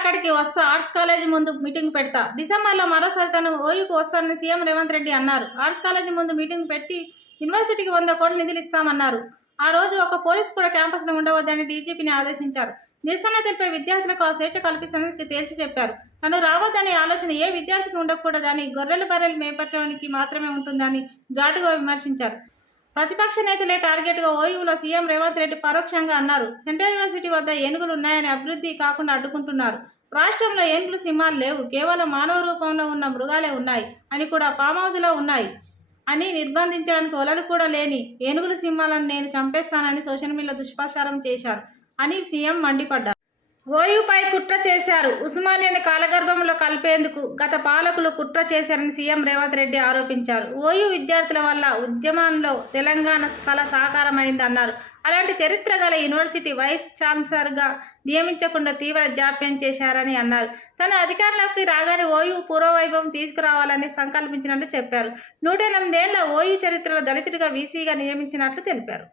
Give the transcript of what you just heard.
అక్కడికి వస్తా, arts college ముందు మీటింగ్ పెడతా. డిసెంబర్లో మరోసారి తను ఓయూకు వస్తానని సీఎం రేవంత్ రెడ్డి అన్నారు. ఆర్ట్స్ కాలేజీ ముందు మీటింగ్ పెట్టి యూనివర్సిటీకి 100 కోట్ల నిధులు ఇస్తామన్నారు. ఆ రోజు ఒక పోలీసు కూడా క్యాంపస్లో ఉండవద్దని డీజీపీని ఆదేశించారు. నిరసన తెలిపే విద్యార్థులకు ఆ స్వేచ్ఛ కల్పిస్తానని తేల్చి చెప్పారు. తను రావద్దనే ఆలోచన ఏ విద్యార్థికి ఉండకూడదని, గొర్రెలు బర్రెలు మేపటానికి మాత్రమే ఉంటుందని ఘాటుగా విమర్శించారు. ప్రతిపక్ష నేతలే టార్గెట్గా ఓయూలో సీఎం రేవంత్ రెడ్డి పరోక్షంగా అన్నారు. సెంట్రల్ యూనివర్సిటీ వద్ద ఏనుగులు ఉన్నాయని అభివృద్ధి కాకుండా అడ్డుకుంటున్నారు. రాష్ట్రంలో ఏనుగులు, సింహాలు లేవు, కేవలం మానవ రూపంలో ఉన్న మృగాలే ఉన్నాయి అని, కూడా ఫామ్ హౌస్లో ఉన్నాయి అని, నిర్బంధించడానికి ఒలలు కూడా లేని ఏనుగులు, సింహాలను నేను చంపేస్తానని సోషల్ మీడియాలో దుష్ప్రచారం చేశారు అని సీఎం మండిపడ్డారు. ఓయూపై కుట్ర చేశారు. ఉస్మానియాను కాలగర్భంలో కలిపేందుకు గత పాలకులు కుట్ర చేశారని సీఎం రేవంత్ రెడ్డి ఆరోపించారు. ఓయూ విద్యార్థుల వల్ల ఉద్యమంలో తెలంగాణ కళ సాకారమైందన్నారు. అలాంటి చరిత్ర గల యూనివర్సిటీ వైస్ ఛాన్సలర్గా నియమించకుండా తీవ్ర జాప్యం చేశారని అన్నారు. తన అధికారంలోకి రాగానే ఓయూ పూర్వవైభవం తీసుకురావాలని సంకల్పించినట్లు చెప్పారు. 108 ఏళ్ల ఓయూ చరిత్రలో దళితుడిగా వీసీగా నియమించినట్లు తెలిపారు.